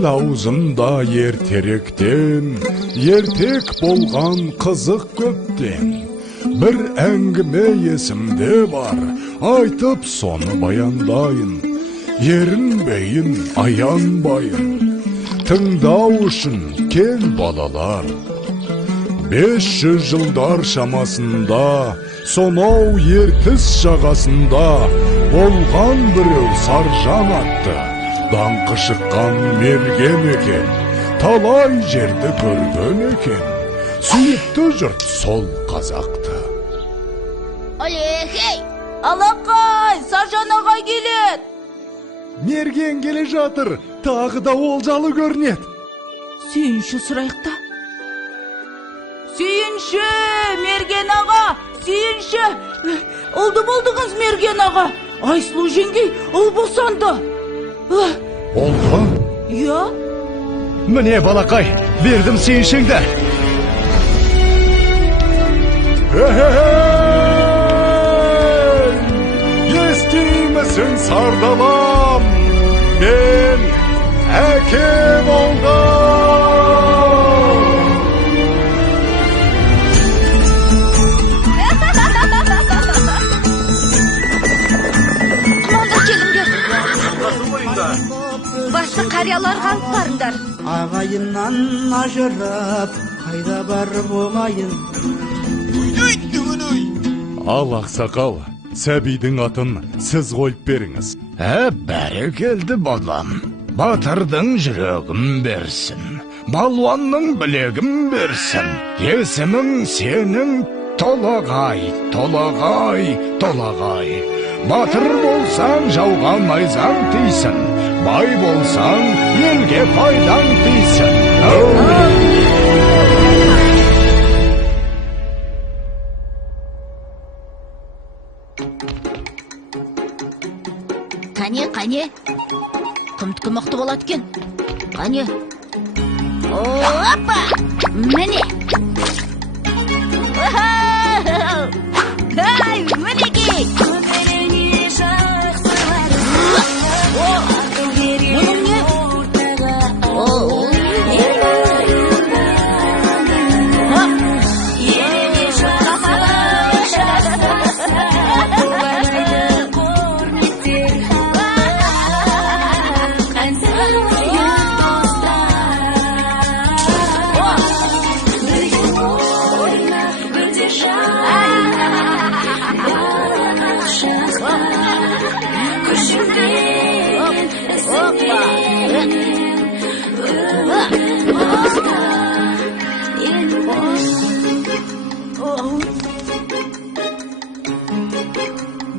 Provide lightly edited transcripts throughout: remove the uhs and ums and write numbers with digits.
Ел аузында ертеректен, ертек болған қызық көптен. Bir әңгіме есімде бар, айтып соны баяндайын. Ерінбейін, аянбайын, тыңдау үшін кел балалар. 500 жылдар шамасында, сонау ертіс жағасында, болған біреу Саржан атты, даңқы шыққан мерген екен, талай жерді көрген екен, сүйікті жұрт сол қазақты. Алехей, алақай, Саржан ағай келеді. Мерген келе жатыр, тағы да олжалы көрінеді. Сүйінші сұрайықта. Сүйінші, Мерген аға, сүйінші. Олды болдыңыз, Мерген аға. Айсұлу жеңгей, ұл босанды. Олды? Иә? Міне, балақай, бердім сүйіншіңді. Естимісің сардалам, мен әке болдым. Манда келіңдер. Басты қарияларға алып барыңдар. Ағайыннан ажырап, қайда барып оңайын. Ал ақсақал, сәбидің атын сіз қойып беріңіз. Бәрі келді балам. Батырдың жүрегін берсін, балуанның білегін берсін. Есімің сенің Толағай, Толағай, Толағай. Батыр болсаң жауға найзаң тисін, бай болсаң елге пайдаң тисін. Қане, құмтқы мықты болады кен. Қане. Опа! Міне. Ай, мінекей. Мұның не?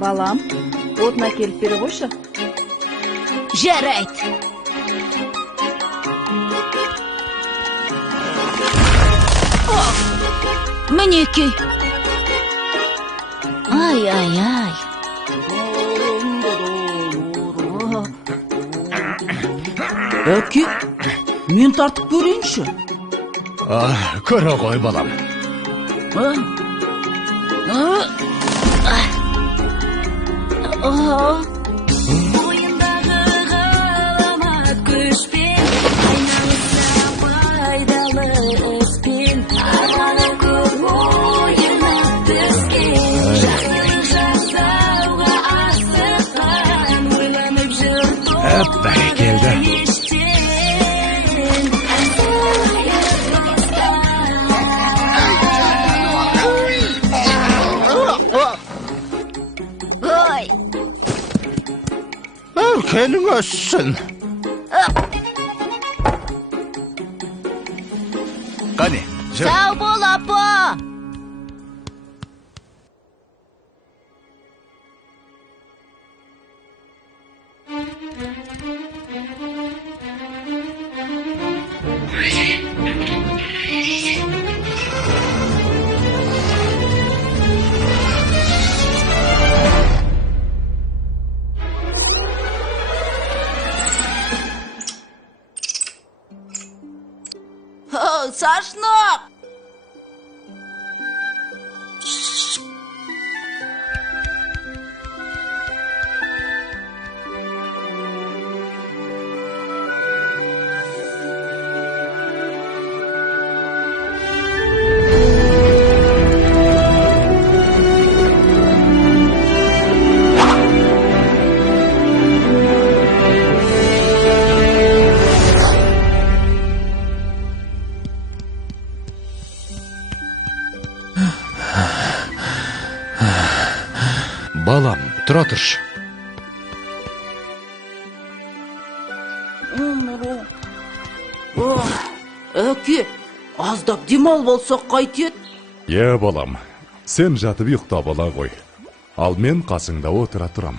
Балам, отына келіп бері қойшы. Жарайды. Мінекей. Ай. Әке, мен тартып көрейінші. Көре ғой балам. Ойындағы ғаламат күшпен, айналыса пайдалы іспен, арманы көп ойына түскен, жақсылық жасауға асыққан, ойланып жүр Бәрекелді. Өркенің өссін. Қане, жүр. Сау бол, апа. Сашнақ! Балам, тұра тұршы. Әке, аздап демал болсақ қайтет? Балам, сен жатып ұйықтап ала ғой. Ал мен қасыңда отыра тұрам.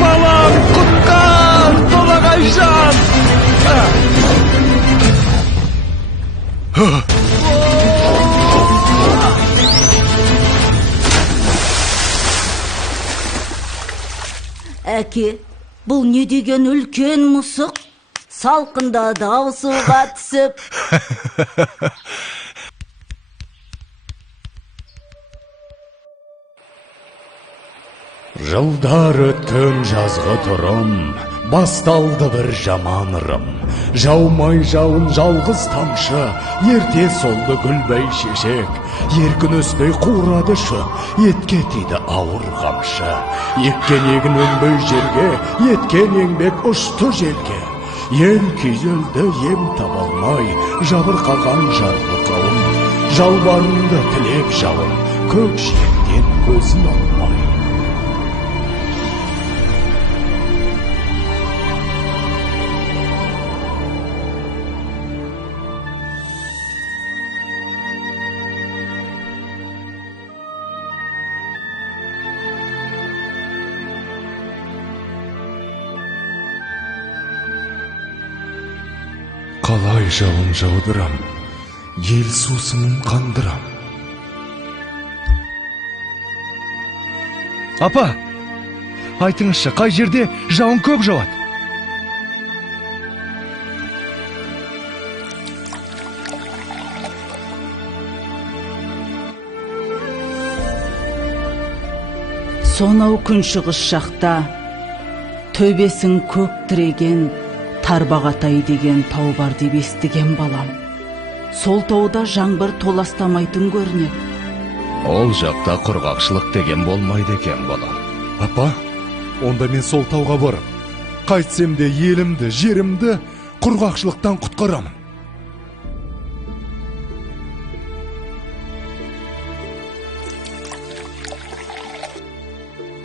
Балам, құттар! Толағайжан! Әке, бұл не деген үлкен мұсық? Салқында дауысуға түсіп. Жылдар өткен жазғы тұрым, басталды бір жаман ырым. Жаумай жауын жалғыз тамшы, ерте солды гүлбей шешек. Еркін өспей қурады шы, етке тиді ауыр қамшы. Еккен егін өнбей жерге, еткен еңбек ұшты желге. Ел күйзелді ем табалмай, жабырқаған жарлы қауым. Жалбарынды тілеп жауын, көк жиектен көзін алмай. Қалай жауын жаудырам, ел сусынын қандырам. Апа, айтыңызшы, қай жерде жауын көп жауады? Сонау күншығыс жақта төбесін көк тіреген Тарбағатай деген тау бар деп естіген балам. Сол тауда жаңбыр толастамайтын көрінеді. Ол жақта құрғақшылық деген болмайды екен, балам. Апа, онда мен сол тауға барып, қайтсем де елімді, жерімді құрғақшылықтан құтқарамын.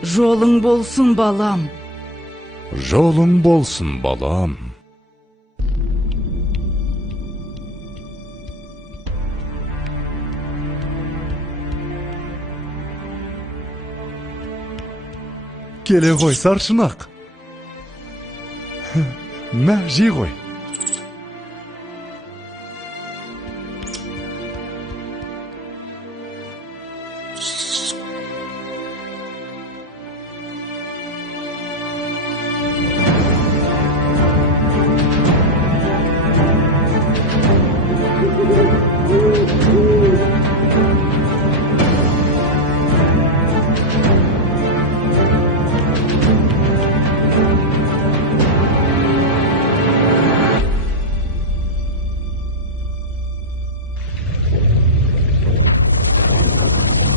Жолың болсын, балам. Жолың болсын, балам. Келе ғой, саршынақ. Мә, жей ғой.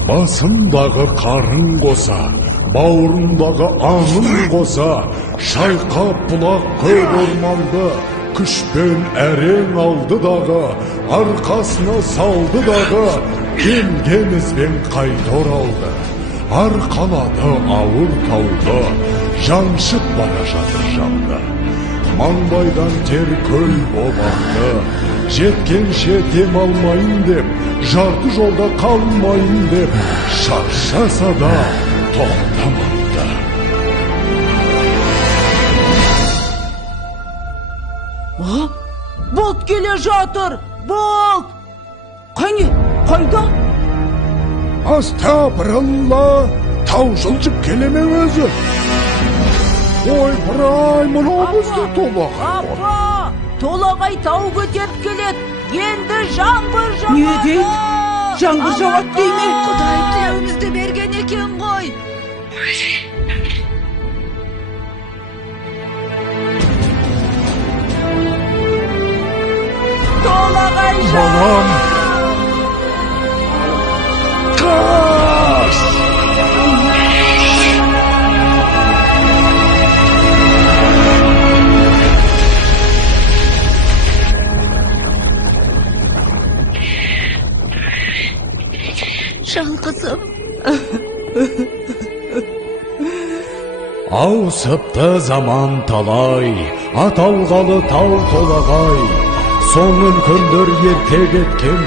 Басындағы қарын қоса, бауырындағы аңын қоса, шайқап бұлақ көк орманды, күшпен әрең алды дағы, арқасына салды дағы, келген ізбен қайта оралды. Арқалады ауыр тауды, жаншып бара жатыр жанды. Маңбайдан тер көл болақты, жеткенше дем алмайын деп, жарты жолда қалмайын деп, шаршаса да тоқтамапты. Болт келе жатыр, болт! Қане, қайда? Астапыралла, тау жылжып келеме өзі. Ой, бұрай, мұна бізді толағай. Апа, толағай тау көтеріп келеді. Енді жаңбыр жауады. Не дейді? жаңбыр жауат дейме? Құдай тілеуімізді берген екен ғой. Толағай Балам! Қаш! жалғызым. Ауысыпты заман талай, аталғалы тау толағай. Соң үлкендер ерте кеткен,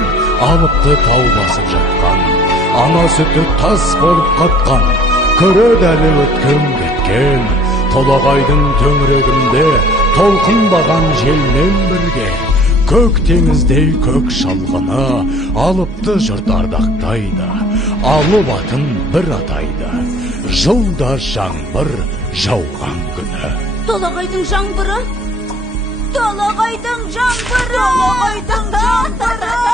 алыпты тау басып жатқан. Ана сүті тас болып қатқан, көреді әлі өткен кеткен. Толағайдың төңірегінде толқынбаған желмен бірге. Көк теңіздей көк шалғыны алыпты жұрт ардақтайды. Алып атын бір атайды, жылда жаңбыр жауған күні. Толағайдың жаңбыры. Толағайдың жаңбыры. Толағайдың жаңбыры.